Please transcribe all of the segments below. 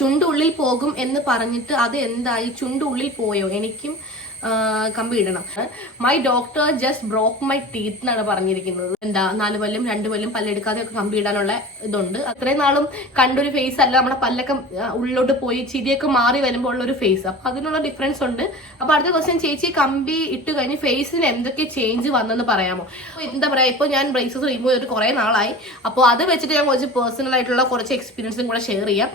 ചുണ്ടുള്ളിൽ പോകും എന്ന് പറഞ്ഞിട്ട് അത് എന്തായി? ചുണ്ടുള്ളിൽ പോയോ? എനിക്കും കമ്പി ഇടണം. My doctor just broke my teeth എന്നാണ് പറഞ്ഞിരിക്കുന്നത്. എന്താ 4 പല്ലും 2 പല്ലും പല്ലെടുക്കാതെ ഒക്കെ കമ്പി ഇടാനുള്ള ഇതുണ്ട്. അത്രയും നാളും കണ്ടൊരു ഫേസ് അല്ല, നമ്മുടെ പല്ലൊക്കെ ഉള്ളിലോട്ട് പോയി ചിരിയൊക്കെ മാറി വരുമ്പോൾ ഉള്ള ഒരു ഫേസ്. അപ്പൊ അതിനുള്ള ഡിഫറൻസ് ഉണ്ട്. അപ്പൊ അടുത്ത ക്വസ്റ്റ്യൻ, ചേച്ചി കമ്പി ഇട്ട് കഴിഞ്ഞ് ഫേസിന് എന്തൊക്കെ ചേഞ്ച് വന്നെന്ന് പറയാമോ? എന്താ പറയാ, ഇപ്പൊ ഞാൻ ബ്രേസസ് റിമൂവ് ചെയ്തിട്ട് കുറെ നാളായി. അപ്പോൾ അത് വെച്ചിട്ട് ഞാൻ കുറച്ച് പേഴ്സണൽ ആയിട്ടുള്ള കുറച്ച് എക്സ്പീരിയൻസും കൂടെ ഷെയർ ചെയ്യാം.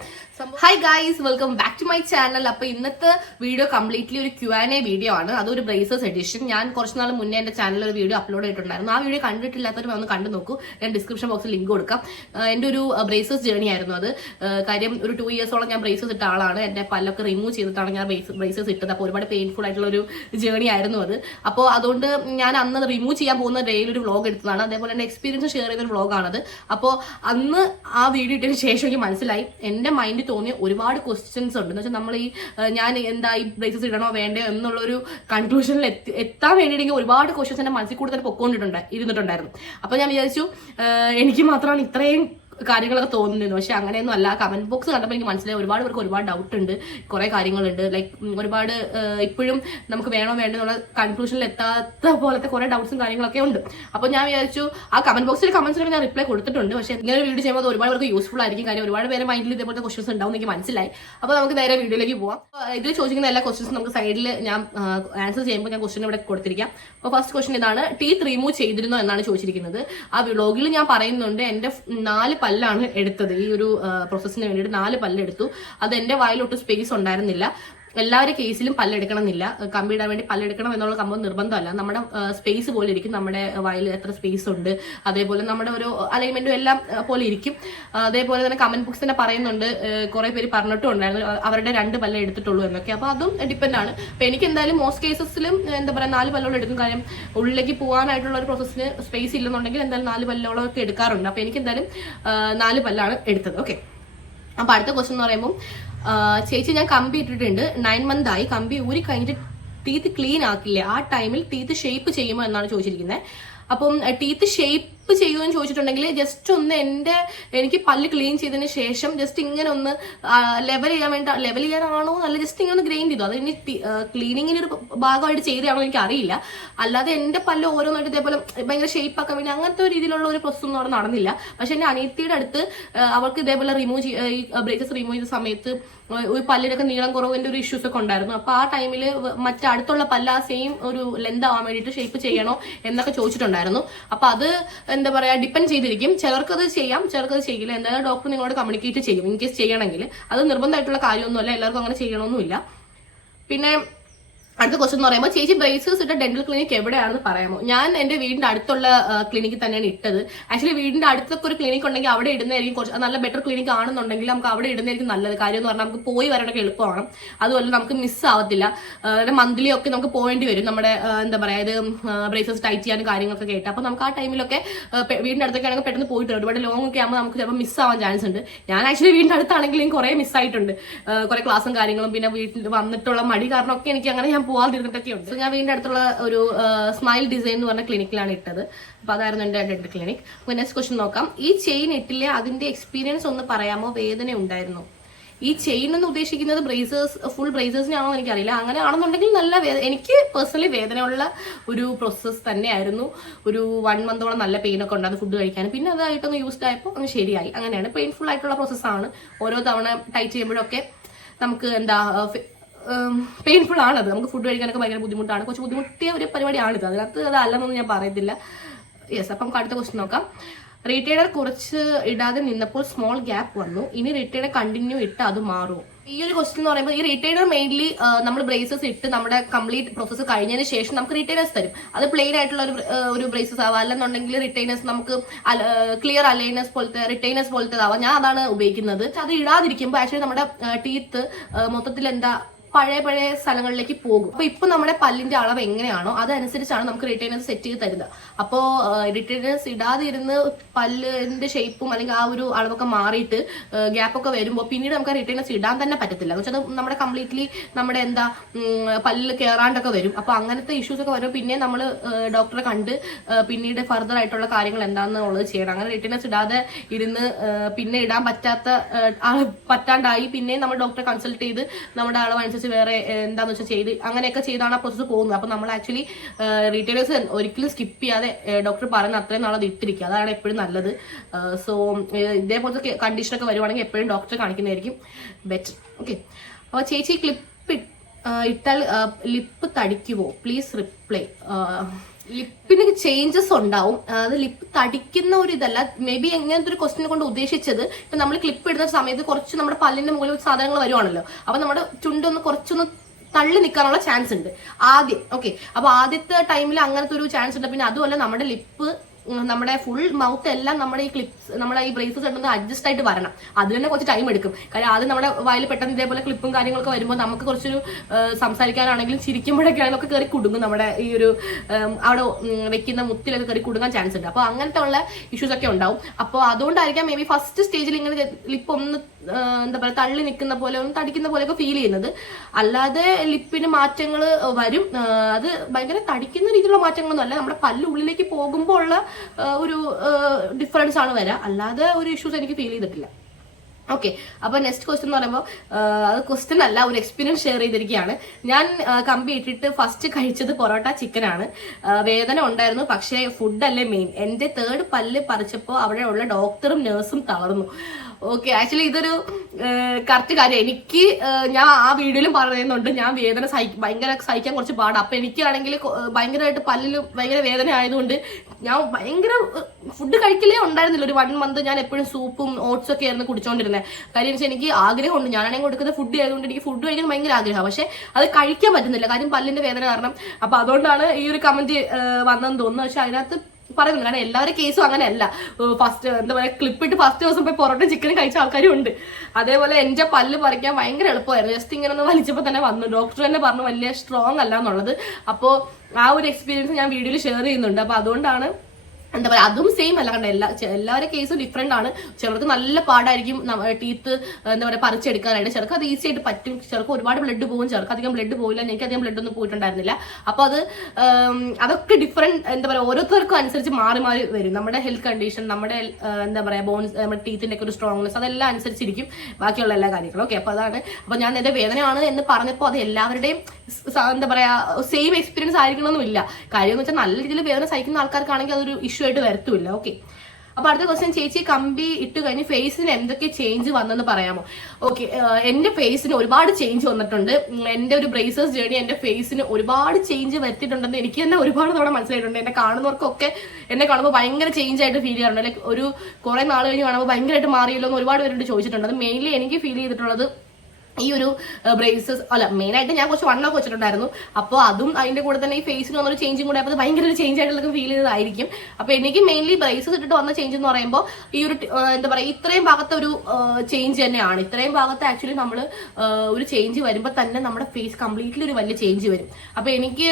Hi guys, welcome back to my channel. അപ്പൊ ഇന്നത്തെ വീഡിയോ കംപ്ലീറ്റ്ലി ഒരു Q&A വീഡിയോ ആണ്. അതൊരു ബ്രേസസ് എഡിഷൻ. ഞാൻ കുറച്ച് നാൾ മുന്നേ എന്റെ ചാനലിൽ ഒരു വീഡിയോ അപ്ലോഡ് ചെയ്തിട്ടുണ്ടായിരുന്നു. ആ വീഡിയോ കണ്ടിട്ടില്ലാത്തവർ ഒന്ന് കണ്ടു നോക്കൂ. ഞാൻ ഡിസ്ക്രിപ്ഷൻ ബോക്സിൽ ലിങ്ക് കൊടുക്കാം. എന്റെ ഒരു ബ്രേസസ് ജേർണി ആയിരുന്നു അത്. കാര്യം ഒരു 2 ഇയേഴ്സോളം ഞാൻ ബ്രേസസ് ഇട്ട ആളാണ്. എന്റെ പല്ലൊക്കെ റിമൂവ് ചെയ്തിട്ടാണ് ഞാൻ ബ്രേസസ് ഇട്ടത്. അപ്പോൾ ഒരുപാട് പെയിൻഫുൾ ആയിട്ടുള്ള ഒരു ജേർണി ആയിരുന്നു അത്. അപ്പോൾ അതുകൊണ്ട് ഞാൻ അന്ന് റിമൂവ് ചെയ്യാൻ പോകുന്ന ഡേയിൽ ഒരു വ്ളോഗ് എടുത്തതാണ്. അതേപോലെ എന്റെ എക്സ്പീരിയൻസ് ഷെയർ ചെയ്തൊരു വ്ളോഗാണത്. അപ്പോൾ അന്ന് ആ വീഡിയോ ഇട്ടതിന് ശേഷം എനിക്ക് മനസ്സിലായി, എന്റെ മൈൻഡിൽ തോന്നിയ ഒരുപാട് ക്വസ്റ്റ്യൻസ് ഉണ്ട്. എന്ന് വെച്ചാൽ നമ്മൾ ഞാൻ എന്താ ഈ ബ്രേസസ് ഇടണോ വേണ്ടയോ എന്നുള്ളൊരു കൺക്ലൂഷനിൽ എത്താൻ വേണ്ടിയിട്ടെങ്കിൽ ഒരുപാട് ക്വസ്റ്റ്യൻസ് എന്റെ മനസ്സിൽ കൂടെ തന്നെ ഇരുന്നിട്ടുണ്ടായിരുന്നു. അപ്പൊ ഞാൻ വിചാരിച്ചു എനിക്ക് മാത്രമാണ് ഇത്രയും കാര്യങ്ങളൊക്കെ തോന്നുന്നു. പക്ഷെ അങ്ങനെയൊന്നും അല്ല. കമന്റ് ബോക്സ് കണ്ടപ്പോൾ എനിക്ക് മനസ്സിലായി ഒരുപാട് പേർക്ക് ഒരുപാട് ഡൗട്ട് ഉണ്ട്, കുറെ കാര്യങ്ങളുണ്ട്. ലൈക്ക് ഒരുപാട് ഇപ്പോഴും നമുക്ക് വേണോ വേണ്ടോ എന്നുള്ള കൺക്ലൂഷനിൽ എത്താത്ത പോലത്തെ കുറെ ഡൗട്ട്സും കാര്യങ്ങളൊക്കെ ഉണ്ട്. അപ്പോൾ ഞാൻ വിചാരിച്ചു ആ കമന്റ് ബോക്സിൽ കമന്റ്സിലൊക്കെ ഞാൻ റിപ്ലൈ കൊടുത്തിട്ടുണ്ട്. പക്ഷെ ഇങ്ങനെ ഒരു വീഡിയോ ചെയ്യുമ്പോൾ ഒരുപാട് പേർക്ക് യൂസ്ഫുൾ ആയിരിക്കും. കാര്യം ഒരുപാട് പേര് മൈൻഡിൽ ഇതേപോലത്തെ ക്വസ്റ്റൻസ് ഉണ്ടാവും എനിക്ക് മനസ്സിലായി. അപ്പോൾ നമുക്ക് നേരെ വീഡിയോയിലേക്ക് പോവാം. ഇതിൽ ചോദിക്കുന്ന എല്ലാ ക്വസ്റ്റൻസും നമുക്ക് സൈഡിൽ ഞാൻ ആൻസർ ചെയ്യുമ്പോൾ ഞാൻ ക്വസ്റ്റൻ ഇവിടെ കൊടുത്തിരിക്കാം. അപ്പോൾ ഫസ്റ്റ് ക്വസ്റ്റൻ ഇതാണ്, ടീത്ത് റിമൂവ് ചെയ്തിരുന്നോ എന്നാണ് ചോദിച്ചിരിക്കുന്നത്. ആ വ്ളോഗിൽ ഞാൻ പറയുന്നുണ്ട് എന്റെ 4 പല്ലാണ് എടുത്തത്. ഈ ഒരു പ്രോസസ്സിന് വേണ്ടിയിട്ട് 4 പല്ലെടുത്തു. അത് എന്റെ വായിലൊട്ട് സ്പേസ് ഉണ്ടായിരുന്നില്ല. എല്ലാവരുടെ കേസിലും പല്ലെടുക്കണം എന്നില്ല. കമ്പി ഇടാൻ വേണ്ടി പല്ലെടുക്കണം എന്നുള്ള സംഭവം നിർബന്ധമല്ല. നമ്മുടെ സ്പേസ് പോലെ ഇരിക്കും. നമ്മുടെ വായിൽ എത്ര സ്പേസ് ഉണ്ട്, അതേപോലെ നമ്മുടെ ഒരു അലൈൻമെന്റും എല്ലാം പോലെ ഇരിക്കും. അതേപോലെ തന്നെ കമന്റ് ബുക്സ് തന്നെ പറയുന്നുണ്ട്, കുറെ പേര് പറഞ്ഞിട്ടും ഉണ്ടായിരുന്നു അവരുടെ 2 പല്ല് എടുത്തിട്ടുള്ളൂ എന്നൊക്കെ. അപ്പൊ അതും ഡിപ്പെൻഡ് ആണ്. അപ്പൊ എനിക്ക് എന്തായാലും മോസ്റ്റ് കേസസിലും എന്താ പറയാ 4 പല്ലോളം എടുക്കും. കാര്യം ഉള്ളിലേക്ക് പോകാനായിട്ടുള്ള ഒരു പ്രോസസ്സിന് സ്പേസ് ഇല്ലെന്നുണ്ടെങ്കിൽ എന്തായാലും 4 പല്ലോളം ഒക്കെ എടുക്കാറുണ്ട്. അപ്പൊ എനിക്ക് എന്തായാലും 4 പല്ലാണ് എടുത്തത്. ഓക്കെ. അപ്പൊ അടുത്ത ക്വസ്റ്റൻ എന്ന് പറയുമ്പോൾ, ചേച്ചി ഞാൻ കമ്പി ഇട്ടിട്ടുണ്ട് 9 മന്ത് ആയി. കമ്പി ഊരി കഴിഞ്ഞിട്ട് ടീത്ത് ക്ലീൻ ആക്കില്ലേ, ആ ടൈമിൽ ടീത്ത് ഷേപ്പ് ചെയ്യുമോ എന്നാണ് ചോദിച്ചിരിക്കുന്നത്. അപ്പം ടീത്ത് ഷേപ്പ് ചെയ്യുമെന്ന് ചോദിച്ചിട്ടുണ്ടെങ്കിൽ ജസ്റ്റ് ഒന്ന് എനിക്ക് പല്ല് ക്ലീൻ ചെയ്തതിന് ശേഷം ജസ്റ്റ് ഇങ്ങനെ ഒന്ന് ലെവൽ ചെയ്യാനാണോ അല്ല ജസ്റ്റ് ഇങ്ങനെ ഒന്ന് ഗ്രൈൻഡ് ചെയ്തു. അത് ഇനി ക്ലീനിങ്ങിന് ഒരു ഭാഗമായിട്ട് ചെയ്തതാണോ എനിക്ക് അറിയില്ല. അല്ലാതെ എന്റെ പല്ല് ഓരോന്നായിട്ട് ഇതേപോലെ ഭയങ്കര ഷേപ്പ് ആക്കാൻ വേണ്ടി അങ്ങനത്തെ ഒരു രീതിയിലുള്ള ഒരു പ്രോസസ് ഒന്നും അവിടെ നടന്നില്ല. പക്ഷെ എന്റെ അനിയത്തിയുടെ അടുത്ത് അവർക്ക് ഇതേപോലെ ബ്രേസസ് റിമൂവ് ചെയ്ത സമയത്ത് ഒരു പല്ലിനൊക്കെ നീളം കുറവിന്റെ ഒരു ഇഷ്യൂസ് ഒക്കെ ഉണ്ടായിരുന്നു. അപ്പൊ ആ ടൈമിൽ അടുത്തുള്ള പല്ല് ആ സെയിം ഒരു ലെന്ത് ആവാൻ വേണ്ടിയിട്ട് ഷേപ്പ് ചെയ്യണോ എന്നൊക്കെ ചോദിച്ചിട്ടുണ്ടായിരുന്നു. അപ്പൊ അത് എന്താ പറയാ ഡിപ്പെൻഡ് ചെയ്തിരിക്കും. ചിലർക്കത് ചെയ്യാം, ചിലർക്കത് ചെയ്യില്ല. എന്തായാലും ഡോക്ടർ നിങ്ങളോട് കമ്മ്യൂണിക്കേറ്റ് ചെയ്യും ഇൻ കേസ് ചെയ്യണമെങ്കിൽ. അത് നിർബന്ധമായിട്ടുള്ള കാര്യമൊന്നുമല്ല, എല്ലാവർക്കും അങ്ങനെ ചെയ്യണമെന്നില്ല. പിന്നെ അടുത്ത ക്വസ്റ്റൻ എന്ന് പറയുമ്പോൾ, ചേച്ചി ബ്രേസസ് ഇട്ട ഡെന്റൽ ക്ലിനിക് എവിടെയാണെന്ന് പറയാമോ? ഞാൻ എന്റെ വീടിന്റെ അടുത്തുള്ള ക്ലിനിക്കിൽ തന്നെയാണ് ഇട്ടത്. ആക്ച്വലി വീടിന്റെ അടുത്തൊക്കെ ഒരു ക്ലിനിക് ഉണ്ടെങ്കിൽ അവിടെ ഇടുന്നതായിരിക്കും കുറച്ച് നല്ല ബെറ്റർ ക്ലിനിക് ആണെന്നുണ്ടെങ്കിൽ നമുക്ക് അവിടെ ഇടുന്നതായിരിക്കും നല്ലത്. കാര്യം എന്ന് പറഞ്ഞാൽ നമുക്ക് പോയി വരാനൊക്കെ എളുപ്പമാണ്. അതുപോലെ നമുക്ക് മിസ് ആവത്തില്ല. മന്ത്ലി ഒക്കെ നമുക്ക് പോകേണ്ടി വരും നമ്മുടെ എന്താ പറയാ ഇത് ബ്രേസസ് ടൈറ്റ് ചെയ്യാനും കാര്യങ്ങളൊക്കെ കേട്ട്. അപ്പൊ നമുക്ക് ആ ടൈമിലൊക്കെ വീടിന്റെ അടുത്തൊക്കെ ആണെങ്കിൽ പെട്ടെന്ന് പോയിട്ട് ഒരുപാട് ലോങ് ഒക്കെ ആകുമ്പോൾ നമുക്ക് ചിലപ്പോൾ മിസ് ആവാൻ ചാൻസ് ഉണ്ട്. ഞാൻ ആക്ച്വലി വീടിന്റെ അടുത്താണെങ്കിലും കുറെ മിസ്സായിട്ടുണ്ട്. കുറെ ക്ലാസ്സും കാര്യങ്ങളും പിന്നെ വീട്ടിൽ വന്നിട്ടുള്ള മടി കാരണമൊക്കെ എനിക്ക് അങ്ങനെ ഞാൻ പോകാതിരുന്നിട്ടൊക്കെ ഉണ്ട്. ഞാൻ വീടിന്റെ അടുത്തുള്ള ഒരു സ്മൈൽ ഡിസൈൻ എന്ന് പറഞ്ഞ ക്ലിനിക്കിലാണ് ഇട്ടത്. അപ്പൊ അതായിരുന്നു എന്റെ ഡെന്റൽ ക്ലിനിക്. അപ്പൊ നെക്സ്റ്റ് ക്വസ്റ്റൻ നോക്കാം, ഈ ചെയിൻ ഇട്ടില്ലേ അതിന്റെ എക്സ്പീരിയൻസ് ഒന്ന് പറയാമോ? വേദന ഉണ്ടായിരുന്നു? ഈ ചെയിൻ എന്ന് ഉദ്ദേശിക്കുന്നത് ഫുൾ ബ്രേസേഴ്സിനാണോ എനിക്കറിയില്ല. അങ്ങനെ ആണെന്നുണ്ടെങ്കിൽ നല്ല എനിക്ക് പേഴ്സണലി വേദനയുള്ള ഒരു പ്രോസസ്സ് തന്നെയായിരുന്നു. ഒരു 1 മന്തോളം നല്ല പെയിൻ ഒക്കെ ഉണ്ടായിരുന്നു ഫുഡ് കഴിക്കാൻ. പിന്നെ അതായിട്ടൊന്ന് യൂസ്ഡ് ആയപ്പോൾ അങ്ങ് ശരിയായി. അങ്ങനെയാണ്. പെയിൻഫുൾ ആയിട്ടുള്ള പ്രോസസ്സാണ്. ഓരോ തവണ ടൈറ്റ് ചെയ്യുമ്പോഴൊക്കെ നമുക്ക് എന്താ പെയിൻഫുൾ ആണത്. നമുക്ക് ഫുഡ് കഴിക്കാനൊക്കെ ഭയങ്കര ബുദ്ധിമുട്ടാണ്. കുറച്ച് ബുദ്ധിമുട്ടിയ ഒരു പരിപാടിയാണിത്. അതിനകത്ത് അത് അല്ലെന്നൊന്നും ഞാൻ പറയത്തില്ല. യെസ്. അപ്പം അടുത്ത ക്വസ്റ്റൻ നോക്കാം, റീറ്റെയിലർ കുറച്ച് ഇടാതെ നിന്നപ്പോൾ സ്മോൾ ഗ്യാപ്പ് വന്നു, ഇനി റീറ്റെയിലർ കണ്ടിന്യൂ ഇട്ട് അത് മാറുമോ? ഈ ഒരു ക്വസ്റ്റൻ എന്ന് പറയുമ്പോൾ, ഈ റീറ്റെയിലർ മെയിൻലി നമ്മൾ ബ്രേസസ് ഇട്ട് നമ്മുടെ കംപ്ലീറ്റ് പ്രോസസ്സ് കഴിഞ്ഞതിന് ശേഷം നമുക്ക് റീറ്റെയിലേഴ്സ് തരും. അത് പ്ലെയിൻ ആയിട്ടുള്ള ഒരു ബ്രേസസ് ആവാം, അല്ലെന്നുണ്ടെങ്കിൽ റിട്ടൈനേഴ്സ് നമുക്ക് ക്ലിയർ അലൈനേഴ്സ് പോലത്തെ റിട്ടൈനേഴ്സ് പോലത്തെ ആവാം. ഞാൻ അതാണ് ഉപയോഗിക്കുന്നത്. അത് ഇടാതിരിക്കുമ്പോൾ ആക്ച്വലി നമ്മുടെ ടീത്ത് മൊത്തത്തിൽ എന്താ പഴയ സ്ഥലങ്ങളിലേക്ക് പോകും. അപ്പൊ ഇപ്പൊ നമ്മുടെ പല്ലിന്റെ അളവ് എങ്ങനെയാണോ അതനുസരിച്ചാണ് നമുക്ക് റിട്ടൈനേഴ്സ് സെറ്റ് ചെയ്ത് തരുന്നത്. അപ്പോൾ റിട്ടൈനേഴ്സ് ഇടാതെ ഇരുന്ന് പല്ലിന്റെ ഷേപ്പും അല്ലെങ്കിൽ ആ ഒരു അളവൊക്കെ മാറിയിട്ട് ഗ്യാപ്പൊക്കെ വരുമ്പോൾ പിന്നീട് നമുക്ക് റിട്ടൈനേഴ്സ് ഇടാൻ തന്നെ പറ്റത്തില്ല. എന്ന് വെച്ചാൽ നമ്മുടെ കംപ്ലീറ്റ്ലി നമ്മുടെ പല്ലിൽ കയറാണ്ടൊക്കെ വരും. അപ്പൊ അങ്ങനത്തെ ഇഷ്യൂസ് ഒക്കെ വരുമ്പോൾ പിന്നെ നമ്മൾ ഡോക്ടറെ കണ്ട് പിന്നീട് ഫർദർ ആയിട്ടുള്ള കാര്യങ്ങൾ എന്താണെന്നുള്ളത് ചെയ്യണം. അങ്ങനെ റിട്ടൈനേഴ്സ് ഇടാതെ ഇരുന്ന് പിന്നെ ഇടാൻ പറ്റാണ്ടായി പിന്നെ നമ്മൾ ഡോക്ടറെ കൺസൾട്ട് ചെയ്ത് നമ്മുടെ അളവനുസരിച്ച് വേറെ എന്താന്ന് വെച്ചാൽ ചെയ്ത് അങ്ങനെയൊക്കെ ചെയ്താണ് ആ പ്രോസസ്സ് പോകുന്നത്. അപ്പൊ നമ്മൾ ആക്ച്വലി റീറ്റെയിലേഴ്സ് ഒരിക്കലും സ്കിപ്പ് ചെയ്യാതെ ഡോക്ടർ പറയുന്ന അത്രയും നാളെ ഇട്ടിരിക്കുക, അതാണ് എപ്പോഴും നല്ലത്. സോ ഇതേപോലത്തെ കണ്ടീഷനൊക്കെ വരുവാണെങ്കിൽ എപ്പോഴും ഡോക്ടറെ കാണിക്കുന്നതായിരിക്കും ബെറ്റർ. ഓക്കെ, അപ്പോൾ ചേച്ചി ക്ലിപ്പ് ഇട്ടാൽ ലിപ്പ് തടിക്കുമോ? Please reply. ലിപ്പിന് ചേഞ്ചസ് ഉണ്ടാവും. അത് ലിപ്പ് തടിക്കുന്ന ഒരു ഇതല്ല. മേ ബി എങ്ങനത്തെ ഒരു ക്വസ്റ്റിനെ കൊണ്ട് ഉദ്ദേശിച്ചത് ഇപ്പൊ നമ്മൾ ക്ലിപ്പ് ഇടുന്ന സമയത്ത് കുറച്ച് നമ്മുടെ പല്ലിന്റെ മുകളിൽ സാധനങ്ങൾ വരുവാണല്ലോ, അപ്പൊ നമ്മുടെ ചുണ്ടൊന്ന് കുറച്ചൊന്ന് തള്ളി നിൽക്കാനുള്ള ചാൻസ് ഉണ്ട് ആദ്യം. ഓക്കെ, അപ്പൊ ആദ്യത്തെ ടൈമിൽ അങ്ങനത്തെ ഒരു ചാൻസ് ഉണ്ട്. പിന്നെ അതുമല്ല നമ്മുടെ ലിപ്പ് നമ്മുടെ ഫുൾ മൗത്ത് എല്ലാം നമ്മുടെ ഈ ക്ലിപ്സ് നമ്മുടെ ഈ ബ്രേസസ് ഉണ്ടെന്ന് അഡ്ജസ്റ്റ് ആയിട്ട് വരണം. അതിന് തന്നെ കുറച്ച് ടൈം എടുക്കും. കാര്യം ആദ്യം നമ്മുടെ വായിൽ പെട്ടെന്ന് ഇതേപോലെ ക്ലിപ്പും കാര്യങ്ങളൊക്കെ വരുമ്പോൾ നമുക്ക് കുറച്ചൊരു സംസാരിക്കാനാണെങ്കിലും ചിരിക്കുമ്പോഴൊക്കെ ആണെങ്കിലും ഒക്കെ കയറി കുടുങ്ങും. നമ്മുടെ ഈ ഒരു അവിടെ വെക്കുന്ന മുത്തിലൊക്കെ കയറി കുടുങ്ങാൻ ചാൻസ് ഉണ്ട്. അപ്പോൾ അങ്ങനത്തെ ഉള്ള ഇഷ്യൂസ് ഒക്കെ ഉണ്ടാവും. അപ്പോൾ അതുകൊണ്ടായിരിക്കാം മേ ബി ഫസ്റ്റ് സ്റ്റേജിൽ ഇങ്ങനെ ലിപ്പ് ഒന്ന് എന്താ പറയുക തള്ളി നിൽക്കുന്ന പോലെ ഒന്ന് തടിക്കുന്ന പോലെയൊക്കെ ഫീൽ ചെയ്യുന്നത്. അല്ലാതെ ലിപ്പിന് മാറ്റങ്ങൾ വരും. അത് ഭയങ്കര തടിക്കുന്ന രീതിയിലുള്ള മാറ്റങ്ങളൊന്നും അല്ല, നമ്മുടെ പല്ലുള്ളിലേക്ക് പോകുമ്പോൾ ഉള്ള ഒരു ഡിഫറൻസ് ആണ് വരിക. അല്ലാതെ ഒരു ഇഷ്യൂസ് എനിക്ക് ഫീൽ ചെയ്തിട്ടില്ല. ഓക്കെ, അപ്പൊ നെക്സ്റ്റ് ക്വസ്റ്റ്യൻ എന്ന് പറയുമ്പോൾ അത് ക്വസ്റ്റ്യൻ അല്ല, ഒരു എക്സ്പീരിയൻസ് ഷെയർ ചെയ്തിരിക്കുകയാണ്. ഞാൻ കമ്പി ഇട്ടിട്ട് ഫസ്റ്റ് കഴിച്ചത് പൊറോട്ട ചിക്കനാണ്. വേദന ഉണ്ടായിരുന്നു, പക്ഷേ ഫുഡല്ലേ മെയിൻ. എന്റെ 3rd പല്ല് പറിച്ചപ്പോൾ അവിടെയുള്ള ഡോക്ടറും നഴ്സും തളർന്നു. ഓക്കെ, ആക്ച്വലി ഇതൊരു കറക്റ്റ് കാര്യം. എനിക്ക് ഞാൻ ആ വീഡിയോയിലും പറയുന്നുണ്ട്, ഞാൻ വേദന ഭയങ്കര സഹിക്കാൻ കുറച്ച് പാടാണ്. അപ്പൊ എനിക്കാണെങ്കിൽ ഭയങ്കരമായിട്ട് പല്ലിൽ ഭയങ്കര വേദന ആയതുകൊണ്ട് ഞാൻ ഭയങ്കര ഫുഡ് കഴിക്കലേ ഉണ്ടായിരുന്നില്ല. ഒരു 1 മന്ത് ഞാൻ എപ്പോഴും സൂപ്പും ഓട്സും ഒക്കെ ആയിരുന്നു കുടിച്ചോണ്ടിരുന്നത്. കാര്യം വെച്ചാൽ എനിക്ക് ആഗ്രഹമുണ്ട്, ഞാനാണെങ്കിൽ കൊടുക്കുന്ന ഫുഡ് ആയതുകൊണ്ട് എനിക്ക് ഫുഡ് കഴിക്കാൻ ഭയങ്കര ആഗ്രഹമാണ്. പക്ഷെ അത് കഴിക്കാൻ പറ്റുന്നില്ല, കാര്യം പല്ലിന്റെ വേദന കാരണം. അപ്പൊ അതുകൊണ്ടാണ് ഈ ഒരു കമന്റ് വന്നതെന്ന് തോന്നുന്നു. പക്ഷെ അതിനകത്ത് പറയുന്നത് കാരണം എല്ലാവരുടെ കേസും അങ്ങനെയല്ല. ഫസ്റ്റ് എന്താ പറയുക ക്ലിപ്പിട്ട് ഫസ്റ്റ് ദിവസം പോയി പൊറോട്ട ചിക്കനും കഴിച്ച ആൾക്കാരും ഉണ്ട്. അതേപോലെ എന്റെ പല്ല് പറിക്കാൻ ഭയങ്കര എളുപ്പമായിരുന്നു. ജസ്റ്റ് ഇങ്ങനെ ഒന്ന് വലിച്ചപ്പോൾ തന്നെ വന്നു. ഡോക്ടർ തന്നെ പറഞ്ഞു വലിയ സ്ട്രോങ് അല്ല എന്നുള്ളത്. അപ്പോൾ ആ ഒരു എക്സ്പീരിയൻസ് ഞാൻ വീഡിയോയിൽ ഷെയർ ചെയ്യുന്നുണ്ട്. അപ്പൊ അതുകൊണ്ടാണ് എന്താ പറയുക അതും സെയിം അല്ല, കണ്ട എല്ലാവരുടെ കേസും ഡിഫറെന്റ് ആണ്. ചിലർക്ക് നല്ല പാടായിരിക്കും ടീത്ത് എന്താ പറയുക പറിച്ചെടുക്കാനായിട്ട്. ചിലർക്ക് അത് ഈസി ആയിട്ട് പറ്റും, ചിലർക്ക് ഒരുപാട് ബ്ലഡ് പോകും, ചിലർക്ക് അധികം ബ്ലഡ് പോകില്ല. എനിക്ക് അധികം ബ്ലഡ് ഒന്നും പോയിട്ടുണ്ടായിരുന്നില്ല. അപ്പൊ അതൊക്കെ ഡിഫറെന്റ് എന്താ പറയുക ഓരോരുത്തർക്കും അനുസരിച്ച് മാറി മാറി വരും. നമ്മുടെ ഹെൽത്ത് കണ്ടീഷൻ, നമ്മുടെ എന്താ പറയുക ബോൺസ്, നമ്മുടെ ടീത്തിന്റെ ഒക്കെ ഒരു സ്ട്രോങ്നെസ്, അതെല്ലാം അനുസരിച്ചിരിക്കും ബാക്കിയുള്ള എല്ലാ കാര്യങ്ങളും. ഓക്കെ, അപ്പൊ അതാണ്. അപ്പൊ ഞാൻ എന്റെ വേദനയാണ് എന്ന് പറഞ്ഞപ്പോൾ അത് എല്ലാവരുടെയും എന്താ പറയാ സെയിം എക്സ്പീരിയൻസ് ആയിരിക്കണമെന്നില്ല. കാര്യം എന്ന് വെച്ചാൽ നല്ല രീതിയിൽ വേദന സഹിക്കുന്ന ആൾക്കാർക്കാണെങ്കിൽ അതൊരു ഇഷ്യൂ ആയിട്ട് വരത്തുമില്ല. ഓക്കെ, അപ്പൊ അടുത്ത ക്വസ്റ്റ്യൻ, ചേച്ചി കമ്പി ഇട്ട് കഴിഞ്ഞ് ഫേസിന് എന്തൊക്കെ ചേഞ്ച് വന്നെന്ന് പറയാമോ? ഓക്കെ, എന്റെ ഫേസിന് ഒരുപാട് ചേഞ്ച് വന്നിട്ടുണ്ട്. എന്റെ ഒരു ബ്രേസസ് ജേർണി എന്റെ ഫേസിന് ഒരുപാട് ചേഞ്ച് വരുത്തിയിട്ടുണ്ടെന്ന് എനിക്ക് തന്നെ ഒരുപാട് തവണ മനസ്സിലായിട്ടുണ്ട്. എന്നെ കാണുന്നവർക്കൊക്കെ എന്നെ കാണുമ്പോൾ ഭയങ്കര ചേഞ്ച് ആയിട്ട് ഫീൽ ചെയ്യാറുണ്ട്. ലൈക്ക് ഒരു കുറെ നാൾ കഴിഞ്ഞ് കാണുമ്പോൾ ഭയങ്കരമായിട്ട് മാറിയല്ലോ എന്ന് ഒരുപാട് പേരോട് ചോദിച്ചിട്ടുണ്ട്. അത് മെയിൻലി എനിക്ക് ഫീൽ ചെയ്തിട്ടുള്ളത് ഈ ഒരു ബ്രേസസ് അല്ല, മെയിൻ ആയിട്ട് ഞാൻ കുറച്ച് വണ്ണൊക്കെ വെച്ചിട്ടുണ്ടായിരുന്നു. അപ്പോൾ അതും അതിന്റെ കൂടെ തന്നെ ഈ ഫേസിന് വന്നൊരു ചേഞ്ചും കൂടെ അപ്പോൾ ഭയങ്കര ഒരു ചേഞ്ച് ആയിട്ടുള്ള ഫീൽ ചെയ്തതായിരിക്കും. അപ്പൊ എനിക്ക് മെയിൻലി ബ്രേസസ് ഇട്ടിട്ട് വന്ന ചേഞ്ച് എന്ന് പറയുമ്പോൾ ഈ ഒരു എന്താ പറയുക ഇത്രയും ഭാഗത്തെ ഒരു ചേഞ്ച് തന്നെയാണ്. ഇത്രയും ഭാഗത്ത് ആക്ച്വലി നമ്മൾ ഒരു ചേഞ്ച് വരുമ്പോൾ തന്നെ നമ്മുടെ ഫേസ് കംപ്ലീറ്റ്ലി ഒരു വലിയ ചേഞ്ച് വരും. അപ്പൊ എനിക്ക്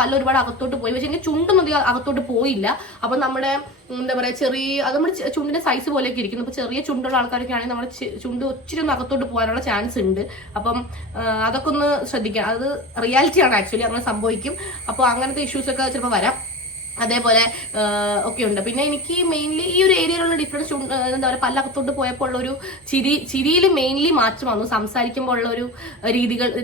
പല ഒരുപാട് അകത്തോട്ട് പോയി, പക്ഷെ എനിക്ക് ചുണ്ടൊന്നും അധികം അകത്തോട്ട് പോയില്ല. അപ്പൊ നമ്മുടെ എന്താ പറയുക ചെറിയ അത് നമ്മുടെ ചുണ്ടിന്റെ സൈസ് പോലെയൊക്കെ ഇരിക്കുന്നു. അപ്പൊ ചെറിയ ചുണ്ടുള്ള ആൾക്കാരൊക്കെ ആണെങ്കിൽ നമ്മുടെ ചുണ്ട് ഒത്തിരി ഒന്ന് അകത്തോട്ട് പോകാനുള്ള ചാൻസ് ഉണ്ട്. അപ്പം അതൊക്കെ ഒന്ന് ശ്രദ്ധിക്കാം. അത് റിയാലിറ്റിയാണ് ആക്ച്വലി, അങ്ങനെ സംഭവിക്കും. അപ്പോൾ അങ്ങനത്തെ ഇഷ്യൂസ് ഒക്കെ ചിലപ്പോൾ വരാം. അതേപോലെ ഒക്കെ ഉണ്ട്. പിന്നെ എനിക്ക് മെയിൻലി ഈ ഒരു ഏരിയയിലുള്ള ഡിഫറൻസ് എന്താ പറയുക പല്ലകത്തോട്ട് പോയപ്പോൾ ഉള്ള ഒരു ചിരിയിൽ മെയിൻലി മാറ്റം വന്നു. സംസാരിക്കുമ്പോൾ ഉള്ള ഒരു